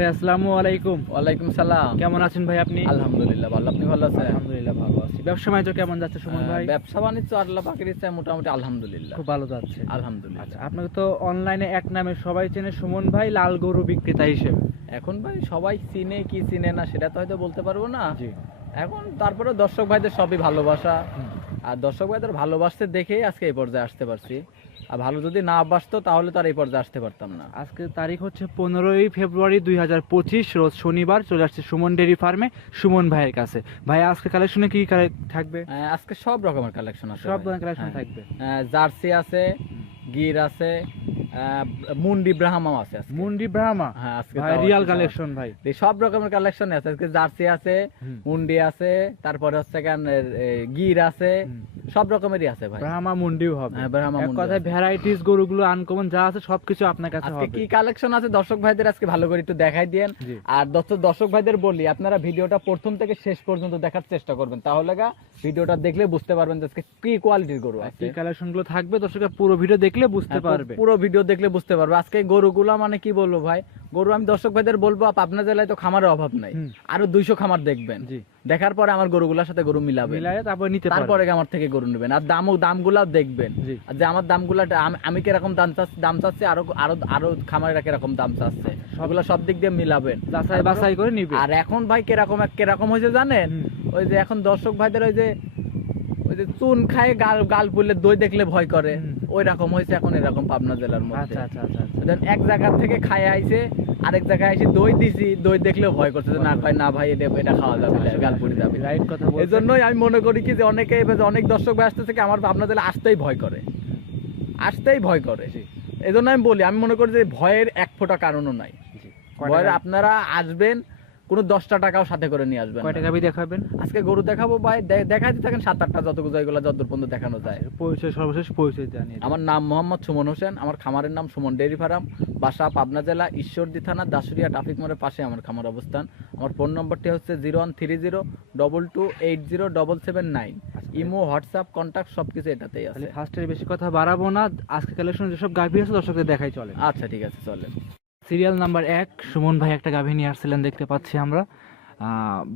ভাই, আসসালামু আলাইকুম। ওয়ালাইকুম সালাম। কেমন আছেন ভাই আপনি? আলহামদুলিল্লাহ ভালো। আপনি ভালো আছেন? আলহামদুলিল্লাহ ভালো আছি। ব্যবসা বাণিজ্য কেমন যাচ্ছে সুমন ভাই? ব্যবসা বাণিজ্য আল্লাহ পাকের ইচ্ছায় মোটামুটি আলহামদুলিল্লাহ খুব ভালো যাচ্ছে। আলহামদুলিল্লাহ। আচ্ছা, আপনাকে তো অনলাইনে এক নামে সবাই চেনে, সুমন ভাই লাল গরু বিক্রেতা হিসেবে। এখন ভাই সবাই চিনে কি চিনে না সেটা তো হয়তো বলতে পারবো না। জি। এখন তারপরে দর্শক ভাইদের সবই ভালোবাসা, হুম। আর দর্শক ভাইদের ভালোবাসতে দেখেই আজকে এই পর্যায়ে আসতে পারছি। আর ভালো যদি না বাসতো তাহলে তো আর এই পর্যায়ে আসতে পারতাম না। আজকে তারিখ হচ্ছে 15ই ফেব্রুয়ারি 2025, রোজ শনিবার। চলে আসছে সুমন ডেয়ারি ফার্মে সুমন ভাইয়ের কাছে। ভাই আজকে কালেকশনে কি থাকবে? আজকে সব রকমের কালেকশন আছে। সব ভাই। ধরনের কালেকশন হ্যাঁ। থাকবে। জার্সি আছে, গির আছে, মুন্ডি ব্রাহ্মাও আছে আজকে। মুন্ডি ব্রাহ্মা। হ্যাঁ, আজকে ভাই তাও রিয়াল আছে, কালেকশন ভাই। এই সব রকমের কালেকশন আছে আজকে। জার্সি আছে, হুম। মুন্ডি আছে, তারপরে হচ্ছে গির আছে, হুম। সব রকমেরই আছে ভাই। ব্রাহ্মা মুন্ডিও হবে। হ্যাঁ, ব্রাহ্মা এক মুন্ডি কথায় আছে। ভ্যারাইটিস গরুগুলো আনকমন যা আছে সবকিছু আপনার কাছে আজকে হবে। কি কালেকশন আছে দর্শক ভাইদের আজকে ভালো করে একটু দেখাই দিয়েন। জি। আর দর্শক ভাইদের বলি, আপনারা ভিডিওটা প্রথম থেকে শেষ পর্যন্ত দেখার চেষ্টা করবেন, তাহলে ভিডিওটা দেখলে বুঝতে পারবেন যে আজকে কি কোয়ালিটির গরু আছে। কি কালেকশন গুলো থাকবে দর্শকরা পুরো ভিডিও দেখলে বুঝতে হ্যাঁ, পারবে। পুরো ভিডিও দেখলে বুঝতে পারবে। আজকে গরুগুলা মানে কি বলবো ভাই, গরু আমি দর্শক ভাইদের বলবো, আপনার জেলায় তো খামারের অভাব নাই, হুম। আরো 200 খামার দেখবেন। জি। দেখার পরে আমার গরুগুলার সাথে গরু মিলাবেন, মিলায়ে তারপর নিতে পারবে। তারপরে আমার থেকে গরু নেবেন। আর দামগুলাও দেখবেন, জি। আর যে আমার দামগুলা আমি কিরকম দাম চাচ্ছি, আরো আরো আরো খামারেরা কিরকম দাম চাচ্ছে, সবগুলা সব দিক দিয়ে মিলাবেন, যাচাই বাছাই করে নিবে। আর এখন ভাই কিরকম হয়েছে জানেন, হুম। ওই যে এখন দর্শক ভাইদের ওই যে চুন খায় গাল পুড়লে দই দেখলে ভয় করে, হুম। ওই রকম হয়েছে এখন এরকম পাবনা জেলার মধ্যে। আচ্ছা আচ্ছা আচ্ছা আচ্ছা। দেন এক জায়গা থেকে খায় আইছে, আরেক জায়গায় এসে দই দিছি, দই দেখলেও ভয় করছে যে না ভাই এটা খাওয়া যাবে না, গাল পুড়ে যাবে। রাইট কথা বলছেন। এই জন্যই আমি মনে করি কি যে অনেক দর্শক ভাই আসতেছে কি আমার পাবনা জেলা আসতেই ভয় করে। এই জন্য আমি বলি, আমি মনে করি যে ভয়ের এক ফোঁটা কারণও নাই। জি। ভয়ের আপনারা আসবেন, কোনো 10টা টাকাও সাথে করে নিয়ে আসবেন কয়টা না। গাভী দেখাবেন? আজকে গরু দেখাবো ভাই, দেখাইতে থাকেন 7-8টা, যতদূর পর্যন্ত দেখানো যায়। পরিচয়, সর্বশেষ পরিচয় জানিয়ে দিন। আমার নাম মোহাম্মদ সুমন হোসেন, আমার খামারের নাম সুমন ডেয়ারি ফার্ম, বাসা পাবনা জেলা ঈশ্বরদী থানা দাসুরিয়া ট্রাফিক মোড়ের পাশে আমার খামার অবস্থান। আমার ফোন নম্বরটি হচ্ছে 0130222779। ইমো, হোয়াটসঅ্যাপ, কন্ট্যাক্ট সবকিছু এটাতেই আছে। তাহলে ফার্স্টের বেশি কথা বাড়াবো না, আজকে কালেকশন যেসব গাভী আছে দর্শকদের দেখাই চলে। আচ্ছা ঠিক আছে, চলেন। সিরিয়াল নাম্বার 1 সুমন ভাই একটা গাভী নিয়ে আসছিলেন, দেখতে পাচ্ছি আমরা।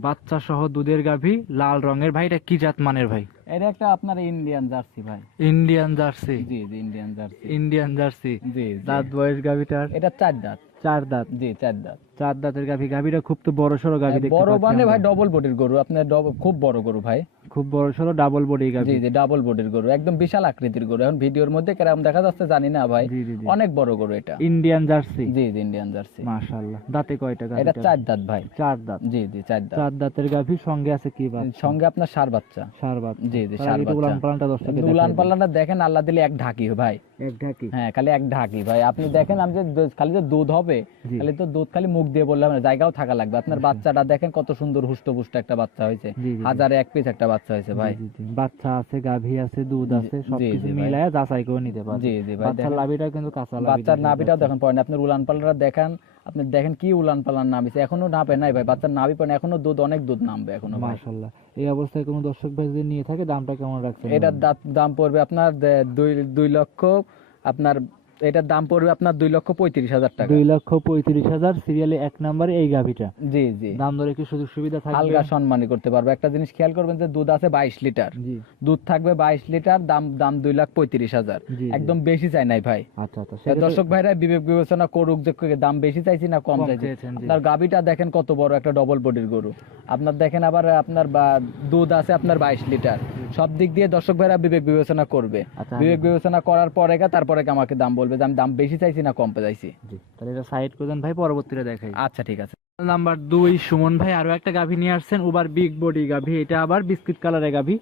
বাচ্চা সহ দুধের গাভী, লাল রঙের। ভাই এটা কি জাত মানের ভাই? এটা একটা আপনার ইন্ডিয়ান জার্সি ভাই। Indian jersey. জি ইন্ডিয়ান জার্সি। Indian jersey. জি। দাঁত বয়স গাভীটার? এটা 4 দাঁত। 4 দাঁত। জি 4 দাঁত। 4 দাঁতের গাভী। গাভীটা খুব তো বড় সড়ো গাভী দেখতে বড় পাচ্ছি মানে আমরা। ভাই ডবল বডির গরু, আপনার খুব বড় গরু ভাই। খুব বড় সড়ো ডাবল বডি গাভী। জি ডাবল বডির গরু, একদম বিশাল আকৃতির গরু। এখন ভিডিওর মধ্যে কেমন দেখা যাচ্ছে জানি না ভাই, জি, জি, জি। অনেক বড় গরু এটা। Indian jersey. জি ইন্ডিয়ান জার্সি। মাশাআল্লাহ। দাঁতে কয়টা গাভী? এটা 4 দাঁত ভাই। 4 দাঁত। জি 4 দাঁত। 4 দাঁতের গাভী, সঙ্গে আছে কি বাচ্চা? সঙ্গে আপনার ষাঁড় বাচ্চা। ষাঁড় বাচ্চা। জি ষাঁড় বাচ্চা। উলান পালানটা দর্শকদের দেখাই উলান দিন। পালানটা দেখেন, আল্লাহ দিলে এক ঢাকি ভাই। এক ঢাকি। হ্যাঁ খালি এক ঢাকি ভাই। আপনি দেখেন, আমি যে খালি যে দুধ হবে, জি। খালি তো দুধ খালি মুখ দিয়ে বললাম না, জায়গাও থাকা লাগবে। আপনার বাচ্চাটা দেখেন কত সুন্দর হুষ্টপুষ্ট একটা বাচ্চা হয়েছে, জি, জি, জি। হাজারে এক পিস একটা বাচ্চা হয়েছে ভাই। জি, জি, জি। বাচ্চা আছে, গাভী আছে, দুধ আছে, জি, সবকিছু জি ভাই। মিলায়া যাচাই করে নিতে পারবে। জি ভাই। বাচ্চার দেখেন, লাভিটা কিন্তু কাঁচা লাভি। বাচ্চার নাভিটাও দেখেন পড়েন, আপনার উলান পালানটা দেখেন, আপনি দেখেন কি উলান পালান নামিছে, এখনো নামে নাই ভাই। বাচ্চার নাভি পড়েন, এখনো দুধ, অনেক দুধ নামবে এখনো ভাই। মাশাআল্লাহ। এই অবস্থায় কোনো দর্শক ভাই যদি নিয়ে থাকে, দামটা কেমন রাখছেন? এটার দাম পড়বে আপনার 2 লক্ষ, আপনার এটার দাম পড়বে আপনার 2,35,000 টাকা। 2,35,000। সিরিয়ালে 1 নম্বরে এই গাভীটা। জি। দাম দরে কি সুযোগ সুবিধা থাকবে? হালকা সম্মানী করতে পারবে। একটা জিনিস খেয়াল করবেন যে দুধ আছে 22 লিটার, জি। দুধ থাকবে 22 লিটার, দাম 2,35,000। জি, জি। একদম বেশি চাই নাই ভাই। আচ্ছা আচ্ছা। তা দর্শক ভাইরা বিবেক বিবেচনা করুক যে দাম বেশি চাইছি না কম কম চাইছি। চেয়েছেন, জি। আপনার গাভীটা দেখেন কত বড় একটা ডবল বডির গরু। আপনার দেখেন আবার আপনার দুধ আছে আপনার 22 লিটার। সব দিক দিয়ে দর্শক ভাইরা বিবেক বিবেচনা করবে। আচ্ছা। বিবেক বিবেচনা করার পরে তারপরে আমাকে দাম বলবে যে আমি দাম বেশি চাইছি না কম চাইছি। জি। তাহলে এটা সাইড করে দেন ভাই, পরবর্তীতে দেখাই। আচ্ছা ঠিক আছে। নাম্বার 2 সুমন ভাই আরো একটা গাভী নিয়ে আসছেন, ওভার বিগ বডি গাভী। এটা আবার বিস্কিট কালারের গাভী।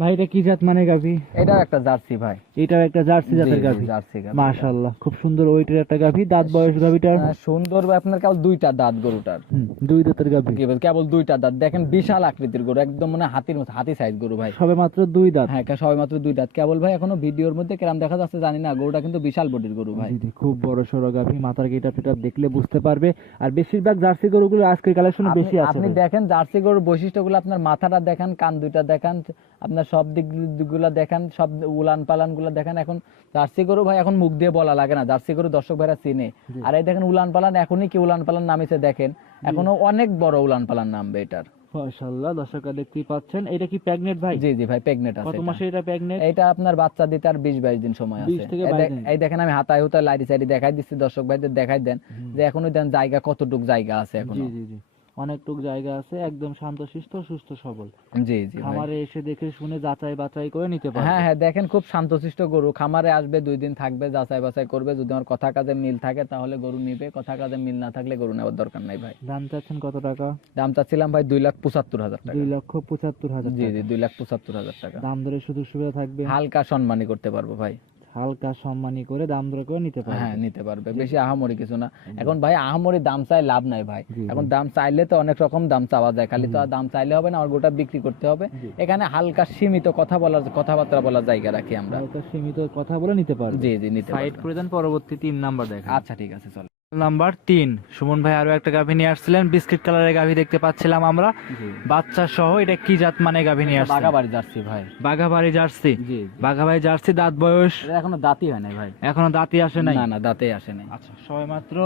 ভাই এটা কি জাত মানে গাভী? এটাও একটা জার্সি ভাই। এটাও একটা জার্সি জাতের জি, গাভী। জার্সি গাভী। মাশাআল্লাহ, খুব সুন্দর ওয়েটের একটা গাভী। দাঁত বয়স গাভীটার? সুন্দর ভাই, আপনার কেবল 2টা দাঁত গরুটার। 2 দাঁতের গাভী। কেবল 2টা দাঁত। দেখেন বিশাল আকৃতির গরু, একদম মানে হাতির মতো, হাতি সাইজ গরু ভাই। সবে মাত্র 2 দাঁত। হ্যাঁ সবাই মাত্র 2 দাঁত। কেবল ভাই এখনো ভিডিওর মধ্যে কেরাম দেখা যাচ্ছে জানি না, গরুটা কিন্তু বিশাল বডির গরু ভাই। জি জি, খুব বড় সড়ো গাভী। মাথার গেটআপ টেটআপ দেখলে বুঝতে পারবে। আর বেশিরভাগ জার্সি গরুগুলো আজকের কালেকশনে বেশি আছে। আপনি দেখেন জার্সি গরুর বৈশিষ্ট্যগুলো, আপনার মাথাটা দেখেন, কান দুইটা দেখেন, আপনার সব দিকগুলো দেখেন, সব উলান পালান গুলো গরুগুলো দেখেন এখন জার্সি গরু ভাই এখন মুখ দিয়ে বলা লাগে না, জার্সি গরু দর্শক ভাইরা চিনে। আর এই দেখেন উলান পালান, এখনই কি উলান পালান নামিছে দেখেন, এখনো অনেক বড় উলান পালান নামবে এটার। মাশাআল্লাহ, দর্শকরা দেখতেই পাচ্ছেন। এটা কি প্রেগনেন্ট ভাই? জি জি ভাই প্রেগনেন্ট আছে। কত মাসে এটা প্রেগনেন্ট? এটা আপনার বাচ্চা দিতে আর 20-22 দিন সময় আছে। 20 থেকে 22 দিন। এই দেখেন আমি হাতায় হুতায় লাইটি সাইডি দেখাই দিচ্ছি, দর্শক ভাইদের দেখাই দেন যে এখনো দেন জায়গা কতটুক জায়গা আছে এখনো। জি জি জি, অনেকটুক জায়গা আছে, একদম শান্তশিষ্ট সুস্থ সবল। জি জি ভাই। খামারে এসে দেখে শুনে যাচাই বাছাই করে নিতে পারবে। হ্যাঁ হ্যাঁ দেখেন খুব শান্তশিষ্ট গরু, খামারে আসবে 2 দিন থাকবে, যাচাই বাছাই করবে, যদি আমার কথা কাজে মিল থাকে তাহলে গরু নিবে, কথা কাজে মিল না থাকলে গরু নেওয়ার দরকার নাই ভাই। দাম চাচ্ছেন কত টাকা? দাম চাচ্ছিলাম ভাই 2,75,000 টাকা। 2,75,000 জি টাকা। জি 2,75,000 টাকা। দাম দরে সুযোগ সুবিধা থাকবে? হালকা সম্মানী করতে পারবো ভাই। হালকা সম্মানী করে দাম দর করে নিতে পারবে। হ্যাঁ নিতে পারবে, বেশি আহামরি কিছু না। এখন ভাই আহামরি দাম চাই লাভ নাই ভাই, এখন দাম চাইলে তো অনেক রকম দাম চাওয়া যায়, খালি তো আর দাম চাইলে হবে না, আর গোটা বিক্রি করতে হবে। এখানে হালকা সীমিত কথাবার্তা বলার জায়গা রাখি আমরা। হালকা সীমিত কথা বলে নিতে পারবে। জি জি নিতে সাইড পারবে। করে দেন, পরবর্তী 3 নাম্বার দেখেন। আচ্ছা ঠিক আছে চল। নাম্বার 3, সুমন ভাই আরো একটা গাভী নিয়ে আসছিলেন, বিস্কিট কালারের গাভী দেখতে পাচ্ছিলাম আমরা, জি বাচ্চা সহ। এটা কি জাত মানে গাভী নিয়ে আসছেন? বাগাবাড়ি যাচ্ছি ভাই। বাঘাবাড়ি জার্সি। জি বাঘাবাড়ি জার্সি, দাঁত বয়স? এটা এখনো দাঁতই হয় নাই ভাই। এখনো দাঁতই আসে নাই? না না দাঁতেই আসে নাই। আচ্ছা, সবে মাত্র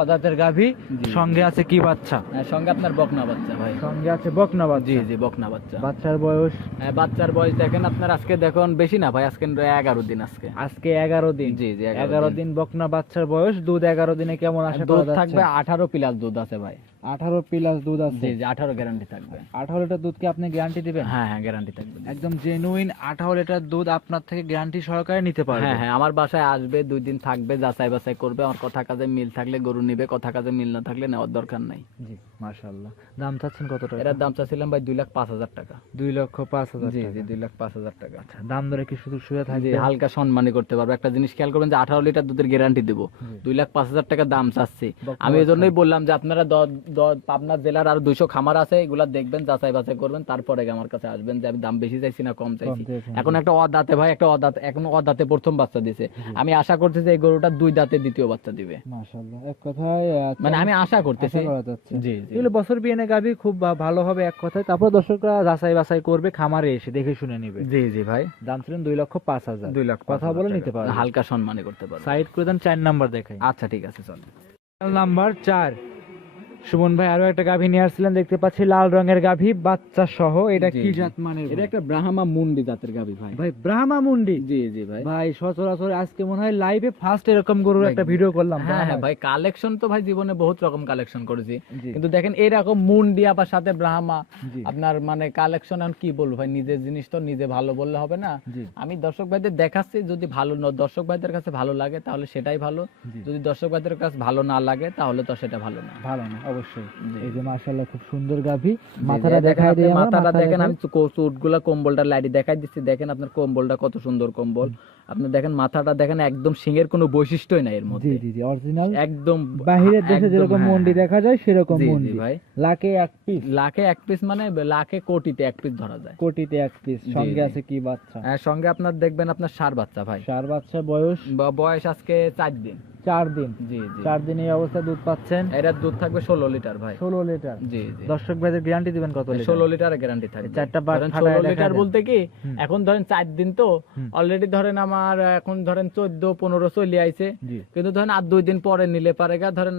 অদাঁতের গাভী। সঙ্গে আছে কি বাচ্চা? সঙ্গে আপনার বকনা বাচ্চা ভাই। সঙ্গে আছে বকনা বাচ্চা। জি জি বকনা বাচ্চা। বাচ্চার বয়স? বাচ্চার বয়স দেখেন আপনার আজকে দেখুন বেশি না ভাই, আজকে 11 দিন। আজকে 11 দিন। জি জি 11 দিন বকনা বাচ্চার বয়স। দুধ 11 দিনে কেমন আশা করা দুধ যাচ্ছে? থাকবে 18 প্লাস দুধ আছে ভাই। 18 প্লাস দুধ আছে? জি জি 18 গ্যারান্টি থাকবে। 18 লিটার দুধ কি আপনি গ্যারান্টি দিবেন? হ্যাঁ হ্যাঁ গ্যারান্টি থাকবে। একদম জেনুইন 18 লিটার দুধ আপনার থেকে গ্যারান্টি সহকারে নিতে পারবে? হ্যাঁ হ্যাঁ আমার বাসায় আসবে, 2 দিন থাকবে, যাচাই বাছাই করবে, আমার কথা কাজে মিল থাকলে গরু নিবে, কথা কাজে মিল না থাকলে নেওয়ার দরকার নাই। জি মাশাআল্লাহ। দাম চাচ্ছেন কত টাকা? এটার দাম চাচ্ছিলাম ভাই 2,05,000 টাকা। 2,05,000 জি টাকা। জি 2,05,000 টাকা। আচ্ছা, দাম দরে কি সুযোগ সুবিধা জি থাকবে? হালকা সম্মানী করতে পারবো। একটা জিনিস খেয়াল করবেন যে 18 লিটার দুধের গ্যারান্টি দেবো, 2,05,000 টাকা দাম চাচ্ছি। আমি এই জন্যই বললাম যে আপনারা পাবনা জেলার আর 200 খামার আছে, এগুলা দেখবেন, যাচাই বাছাই করবেন, তারপরে আমার কাছে আসবেন যে আমি দাম বেশি চাইছি না কম চাইছি। এখন একটা অদাঁতে ভাই, এখন অদাঁতে প্রথম বাচ্চা দিছে, আমি আশা করতেছি যে এই গরুটা 2 দাঁতে দ্বিতীয় বাচ্চা দিবে। মাশাআল্লাহ, এক কথায় মানে আমি আশা করতেছি। আশা করা যাচ্ছে। জি জি এগুলো বছর বিয়েনে গাভী খুব ভালো হবে এক কথায়। তারপর দর্শকরা যাচাই বাছাই করবে, খামারে এসে দেখে শুনে নিবে। জি জি ভাই। দাম ছিলেন 2,05,000। 2,05,000 কথা বলে নিতে পারবে। হালকা সম্মানী করতে পারবে। সাইড করে দেন, 4 নাম্বার দেখাই। আচ্ছা ঠিক আছে চল। নাম্বার 4, সুমন ভাই আরো একটা গাভী নিয়ে আসছিলেন, দেখতে পাচ্ছি লাল রঙের গাভী, বাচ্চা সহ। এটা জি, কি জি। জাত মানে? এটা একটা ব্রাহ্মা মুন্ডি জাতের গাভী ভাই। ভাই ব্রাহ্মা মুন্ডি? জি জি ভাই। ভাই সচরাচর আজকে মনে হয় লাইভে ফার্স্ট এরকম গরুর একটা ভিডিও করলাম। হ্যাঁ হ্যাঁ ভাই কালেকশন তো ভাই জীবনে বহুত রকম কালেকশন করেছি, জি। কিন্তু দেখেন এরকম মুন্ডি আবার সাথে ব্রাহ্মা, জি। আপনার মানে কালেকশন এখন কি বলবো ভাই, নিজের জিনিস তো নিজে ভালো বললে হবে না। জি। আমি দর্শক ভাইদের দেখাচ্ছি, যদি ভালো দর্শক ভাইদের কাছে ভালো লাগে তাহলে সেটাই ভালো, জি। যদি দর্শক ভাইদের কাছে ভালো না লাগে তাহলে তো সেটা ভালো না। ভালো না অবশ্যই। জি। এই যে মাশাআল্লাহ খুব সুন্দর গাভী। জি, মাথাটা জি, দেখাই আপনি দিই আমরা, মাথাটা মাথা দেখেন, দেখাই। আমি চুটগুলা কম্বলটা লাইটি দেখাই দিচ্ছি, দেখেন আপনার কম্বলটা কত সুন্দর কম্বল। আপনি দেখেন মাথাটা দেখেন, একদম সিংহের কোনো বৈশিষ্ট্যই নাই এর জি মধ্যে, জি জি অরিজিনাল। একদম বাহিরের দেশে একদম, যেরকম হ্যাঁ, মন্ডি দেখা যায় সেরকম জি, জি মন্ডি। ভাই। লাখে এক পিস? লাখে 1 পিস মানে লাখে কোটিতে 1 পিস ধরা যায়। কোটিতে 1 পিস। জি, সঙ্গে জি। আছে কি বাচ্চা? সঙ্গে আপনার দেখবেন আপনার ষাঁড় বাচ্চা ভাই। ষাঁড় বাচ্চা, বয়স? বয়স আজকে 4 দিন। 4 দিন। জি জি 4 দিন এই অবস্থায় দুধ পাচ্ছেন? এটার দুধ থাকবে 16 লিটার ভাই। 16 লিটার। জি জি দর্শক ভাইদের গ্যারান্টি দিবেন কত লিটার? 16 লিটারের গ্যারান্টি থাকবে। চারটা বাট ধরেন ফাটায় 16 দেখা লিটার যায়। বলতে কি, হুম। এখন ধরেন 4 দিন তো হুম। অলরেডি ধরেন আমার এখন ধরেন 14-15 চলে আইছে, জি। কিন্তু ধরেন আর 2 দিন পরে নিলে পারে গা, ধরেন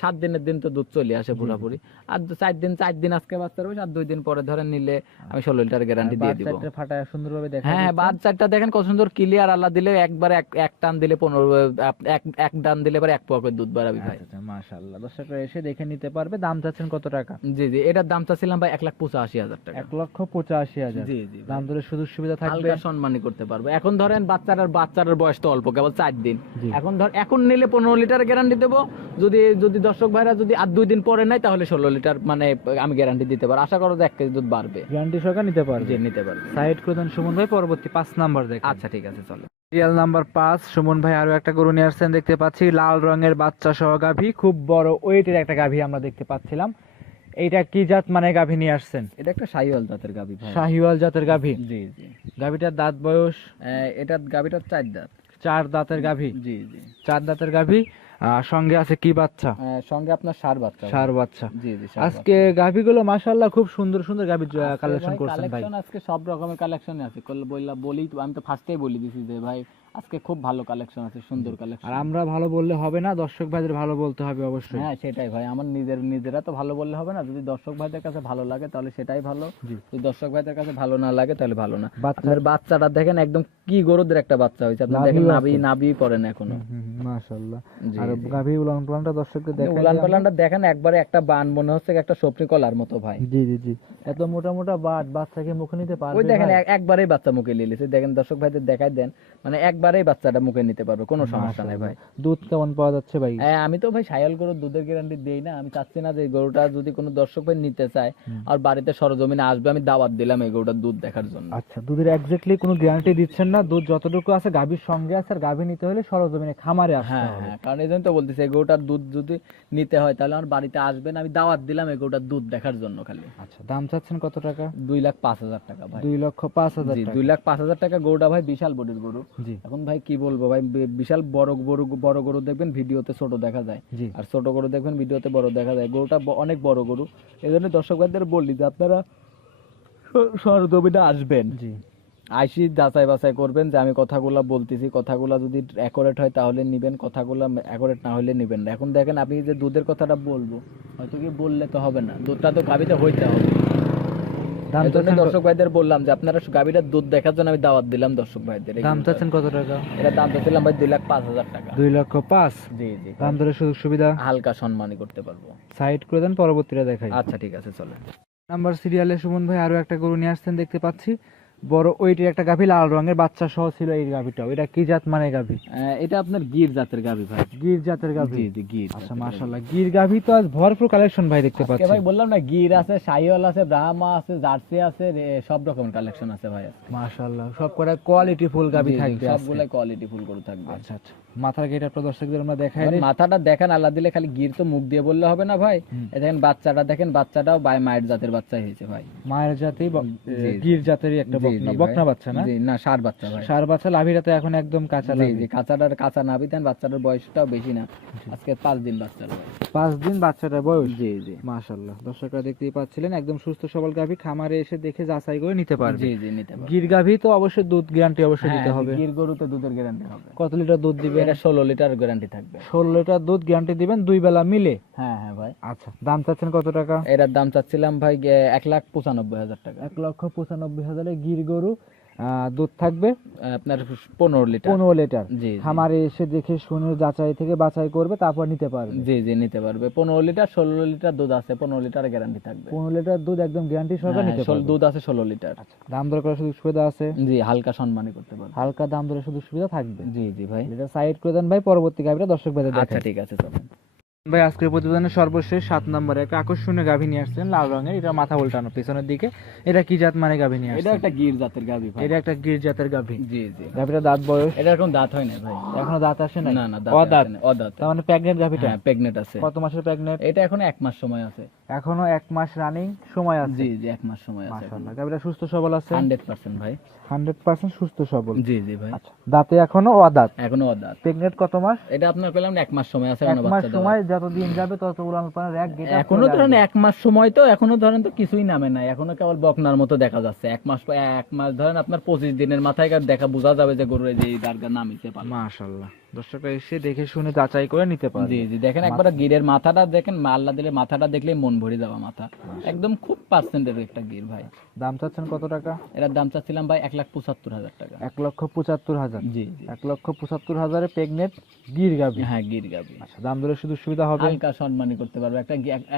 7 দিনের দিন তো দুধ চলে আসে পুরোপুরি, আর 4 দিন আজকে বাচ্চার বয়স, আর 2 দিন পরে ধরেন নিলে আমি 16 লিটার গ্যারান্টি দিয়ে দিব। বাচ্চাটা ফাটায় সুন্দরভাবে দেখা হ্যাঁ যাচ্ছে। বাদ চারটা দেখেন কত সুন্দর ক্লিয়ার, আল্লাহ দিলে একবার এক টান দিলে 15 এক টান দিলে পরে 1 পোয়া করে দুধ বাড়াবি ভাই। আচ্ছা মাশাআল্লাহ, দর্শকরা এসে দেখে নিতে পারবে। দাম চাচ্ছেন কত টাকা? জি জি এটার দাম চাচ্ছিলাম ভাই 1,85,000 টাকা। 1,85,000। জি জি দাম ধরে সুযোগ সুবিধা থাকবে? হালকা সম্মানই করতে পারবো। এখন ধরেন বাচ্চার বয়স তো অল্প, কেবল 4 দিন। জি। এখন নিলে 15 লিটার গ্যারান্টি দেবো, যদি দর্শক ভাইরা যদি আর 2 দিন পরে নেয় তাহলে 16 লিটার মানে আমি গ্যারান্টি দিতে পারবো। আশা করো যে 1 কেজি দুধ বাড়বে। গ্যারান্টি সহকারে নিতে পারবে? জি নিতে পারবে। সাইড করে দেন সুমন ভাই, পরবর্তী 5 নাম্বার দেখেন। আচ্ছা ঠিক আছে চলো। সিরিয়াল নাম্বার 5, সুমন ভাই আরো একটা গরু নিয়ে আসছেন, দেখতে পাচ্ছি লাল রঙের বাচ্চা সহ গাভী, খুব বড় ওয়েটের একটা গাভী আমরা দেখতে পাচ্ছিলাম। এইটা কি জাত মানে গাভী নিয়ে আসছেন? এটা একটা শাহিওয়াল জাতের গাভী ভাই। শাহিওয়াল জাতের গাভী? জি জি গাভীটার দাঁত বয়স? এটা গাভীটার 4 দাঁত। 4 দাঁতের গাভী? জি জি 4 দাঁতের গাভী। সঙ্গে আছে কি বাচ্চা? সঙ্গে আপনার ষাঁড় বাচ্চা। ষাঁড় বাচ্চা। জি জি। আজকে গাভীগুলো মাশাআল্লাহ খুব সুন্দর সুন্দর গাভী কালেকশন করছেন ভাই। আজকে সব রকমের কালেকশন আছে, বলি তো, আমি তো ফার্স্টেই বলে দিছি যে ভাই আজকে খুব ভালো কালেকশন আছে, সুন্দর কালেকশন। আর আমরা ভালো বললে হবে না, দর্শক ভাইদের ভালো বলতে হবে অবশ্যই। হ্যাঁ সেটাই ভাই, আমার নিজেরা তো ভালো বললে হবে না, যদি দর্শক ভাইদের কাছে ভালো লাগে তাহলে সেটাই ভালো, যদি দর্শক ভাইদের কাছে ভালো না লাগে তাহলে ভালো না। আপনার বাচ্চাটা দেখেন একদম কি গরুদের একটা বাচ্চা হয়েছে, আপনি দেখেন নাভি পড়ে না এখনো। মাশাআল্লাহ। আর গাভী উলান পালানটা দর্শকদের দেখেন, উলান পালানটা দেখেন একবারে একটা বান মনে হচ্ছে একটা সপরি কলার মতো ভাই। জি জি জি। এত মোটা মোটা বাচ্চাকে মুখে নিতে পারবে? ওই দেখেন একবারেই বাচ্চা মুখে নিয়ে নিয়েছে, দেখেন দর্শক ভাইদের দেখাই দেন, মানে একবারেই বাচ্চাটা মুখে নিতে পারবে, কোনো সমস্যা নাই ভাই। দুধ কেমন পাওয়া যাচ্ছে ভাই? হ্যাঁ আমি তো ভাই সায়াল গরুর দুধের গ্যারান্টি দেই না, আমি চাচ্ছি না যে এই গরুটা যদি কোনো দর্শক ভাই নিতে চায় আর বাড়িতে সরজমিনে আসবে, আমি দাওয়াত দিলাম এই গরুটার দুধ দেখার জন্য। আচ্ছা, দুধের এক্স্যাক্টলি কোনো গ্যারান্টি দিচ্ছেন না? দুধ যতটুকু আছে গাভীর সঙ্গে আছে, আর গাভী নিতে হলে সরজমিনে খামারে আসতে হ্যাঁ হবে। হ্যাঁ, কারণ এই জন্য তো বলতেছি এই গরুটার দুধ যদি নিতে হয় তাহলে আমার বাড়িতে আসবেন, আমি দাওয়াত দিলাম এই গরুটার দুধ দেখার জন্য খালি। আচ্ছা, দাম চাচ্ছেন কত টাকা? 2,05,000 টাকা ভাই। 2,05,000 জি, টাকা। 2,05,000 টাকা গরুটা ভাই, বিশাল বডির গরু। জি এখন ভাই কি বলবো ভাই, বিশাল বড় গরু দেখবেন ভিডিওতে ছোট দেখা যায়, জি। আর ছোট গরু দেখবেন ভিডিওতে বড় দেখা যায়, গরুটা অনেক বড় গরু। এই জন্য দর্শক ভাইদের বললি যে আপনারা সরজমিনে আসবেন, জি। আইসি যাচাই বাছাই করবেন যে আমি কথাগুলা বলতেছি, কথাগুলা যদি অ্যাকুরেট হয় তাহলে নিবেন, কথাগুলা অ্যাকুরেট না হলে নিবেন না। এখন দেখেন আপনি যে দুধের কথাটা বলবো, হয়তো কি বললে তো হবে না, দুধটা তো গাভীতে হইতে হবে। দাম এই জন্য চাচ্ছেন দর্শক ভাইদের বললাম যে আপনারা গাভীটার দুধ দেখার জন্য আমি দাওয়াত দিলাম দর্শক ভাইদের। দাম চাচ্ছেন কত টাকা? এটা দাম চাচ্ছিলাম ভাই 2,05,000 টাকা। 2,05,000। জি জি। দাম ধরে সুযোগ সুবিধা হালকা সম্মানই করতে পারবো। সাইড করে দেন, পরবর্তীটা দেখাই। আচ্ছা ঠিক আছে চলেন। নাম্বার সিরিয়ালে সুমন ভাই আরো একটা গরু নিয়ে আসছেন দেখতে পাচ্ছি, বড় ওইটির একটা গাভী, লাল রঙের বাচ্চা সহ ছিল এই গাভীটাও। এটা কি জাত মানে গাভী? এটা আপনার গির জাতের গাভী ভাই। গির জাতের গাভী? জি জি গির। আচ্ছা মাশাআল্লাহ, গির গাভী তো আজ ভরপুর কালেকশন ভাই দেখতে পাচ্ছি। ভাই বললাম না, গির আছে, শাহিওয়াল আছে, ব্রাহ্মা আছে, জার্সি আছে, সব রকমের কালেকশন আছে ভাই। মাশাআল্লাহ, সব কটা কোয়ালিটি ফুল গাভী থাকবে, সবগুলাই কোয়ালিটি ফুল গরু থাকবে। আচ্ছা আচ্ছা, মাথার গেট আপনার দর্শকদের আমরা দেখাই দিই। মাথাটা দেখেন আল্লাহ দিলে, খালি গির তো মুখ দিয়ে বললে হবে না ভাই। এই দেখেন বাচ্চাটা দেখেন, বাচ্চাটাও বাই মায়ের জাতের বাচ্চা হয়েছে ভাই। মায়ের জাতি গির জাতেরই একটা বকনা, বকনা বাচ্চা না? জি না, ষাঁড় বাচ্চা ভাই। ষাঁড় বাচ্চা, লাভিরাতে এখন একদম কাঁচা জি লাভি। জি, কাঁচা নাভি দেন, বাচ্চাটার বয়সটাও বেশি না, আজকে 5 দিন বাচ্চার বয়স। 5 দিন বাচ্চাটার বয়স? জি জি। মাশাআল্লাহ, দর্শকরা দেখতেই পাচ্ছিলেন, একদম সুস্থ সবল গাভী, খামারে এসে দেখে যাচাই করে নিতে পারবে। জি জি, নিতে পারবে। গির গাভী তো অবশ্যই দুধ গ্যারান্টি অবশ্যই দিতে হবে। গির গরুতে দুধের গ্যারান্টি হবে। কত লিটার দুধ দিবে? এটা 16 লিটার গ্যারান্টি থাকবে। 16 লিটার দুধ গ্যারান্টি দিবেন 2 বেলা মিলে? হ্যাঁ হ্যাঁ ভাই। আচ্ছা, দাম চাচ্ছেন কত টাকা? এটার দাম চাচ্ছিলাম ভাই 1,95,000 টাকা। 1,95,000 এ গির গরু, দুধ থাকবে আপনার 15 লিটার। 15 লিটার। জি খামারে এসে দেখে শুনে যাচাই থেকে বাছাই করবে, তারপর নিতে পারবে। জি জি, নিতে পারবে। 15 লিটার 16 লিটার দুধ আছে, 15 লিটার গ্যারান্টি থাকবে। 15 লিটার দুধ একদম গ্যারান্টি সহকারে নিতে পারবে। দুধ আছে 16 লিটার। দাম দর করার সুযোগ সুবিধা আছে? জি, হালকা সম্মানই করতে পারবে। হালকা দাম দরের সুযোগ সুবিধা থাকবে। জি জি ভাই। এটা সাইড করে দেন ভাই, পরবর্তী গাভীটা দর্শক ভাইদের আচ্ছা দেখাই। ঠিক আছে চলুন ভাই আজকের প্রতিবেদনের সর্বশেষ 7 নম্বরে একটা আকর্ষণীয় গাভী নিয়ে আসছেন, লাল রঙের, এটা মাথা উল্টানো পিছনের দিকে। এটা কি জাত মানে গাভী নিয়ে এটা আসছেন? একটা গির জাতের গাভী ভাই। এটা একটা গির জাতের গাভী। জি জি। গাভীটা দাঁত বয়স? এটা এখন দাঁত হয় না ভাই, এখনো দাঁত আসে নাই? না না, অদাঁত? অদাঁত। তার মানে প্রেগনেন্ট গাভীটা? হ্যাঁ প্রেগনেন্ট আছে। কত মাসের প্রেগনেন্ট? এটা এখন 1 মাস সময় আছে। এখনো 1 মাস রানিং সময় আছে? জি জি, 1 মাস সময় আছে। মাশাআল্লাহ, গাভীটা সুস্থ সবল আছে? 100% ভাই। 100% সুস্থ সবল। জি জি ভাই। আচ্ছা, দাঁতে এখনো অদাঁত? এখনো অদাঁত। প্রেগনেন্ট কত মাস? এটা আপনার পেলাম 1 মাস সময় আছে। 1 মাস সময়, যত দিন যাবে তত উলান পালানের এক গেটা। এখনো ধরেন 1 মাস সময়, তো এখনো ধরেন তো কিছুই নামে নাই, এখনো কেবল বকনার মতো দেখা যাচ্ছে। 1 মাস ধরেন আপনার 25 দিনের মাথায় দেখা বোঝা যাবে যে গরুর এই যে দারগা নামিতে পারে। মাশাআল্লাহ, দর্শকরা এসে দেখে শুনে যাচাই করে নিতে পারবে। জি জি, দেখেন একবার গিরের মাথাটা দেখেন, আল্লাহ দিলে মাথাটা দেখলেই মন ভরে যাওয়া মাথা, একদম খুব পার্সেন্টের একটা গির ভাই। দাম চাচ্ছেন কত টাকা? এটার দাম চাচ্ছিলাম ভাই 1,75,000 টাকা। 1,75,000? জি জি। 1,75,000 প্রেগনেন্ট গির গাভী? হ্যাঁ গির গাভী। আচ্ছা, দাম দরের সুযোগ সুবিধা হবে? হালকা সম্মানই করতে পারবে।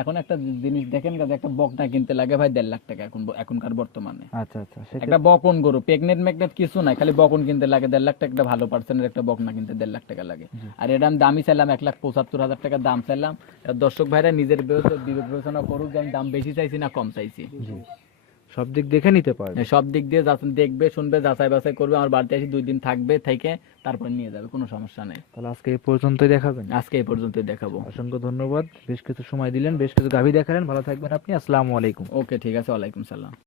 এখন একটা জিনিস দেখেন, একটা বকনা কিনতে লাগে ভাই 1.5 লাখ টাকা এখনকার বর্তমানে। আচ্ছা আচ্ছা, একটা বকন গরু, প্রেগনেন্ট ম্যাগনেট কিছু নাই, খালি বকন কিনতে লাগে 1.5 লাখ টাকা। একটা ভালো পার্সেন্টের একটা বকনা কিনতে 1.5 লাখ টাকা লাগে। আর এটা আমি দামই চাইলাম 1,75,000 টাকা দাম চাইলাম। দর্শক ভাইরা নিজের বিবেক বিবেচনা করুক যে আমি দাম বেশি চাইছি না কম চাইছি। সব দিক দেখে নিতে পারবে। সব দিক দিয়ে দেখবে, শুনবে, যাচাই বাছাই করবে। আমার বাড়িতে এসে 2 দিন থাকবে, থেকে তারপর নিয়ে যাবে, কোনো সমস্যা নেই। তাহলে আজকে এই পর্যন্তই দেখাবেন? আজকে এই পর্যন্তই দেখাবো। অসংখ্য ধন্যবাদ, বেশ কিছু সময় দিলেন, বেশ কিছু গাভী দেখালেন। ভালো থাকবেন আপনি। আসসালামু আলাইকুম। ওকে ঠিক আছে, ওয়ালাইকুম সালাম।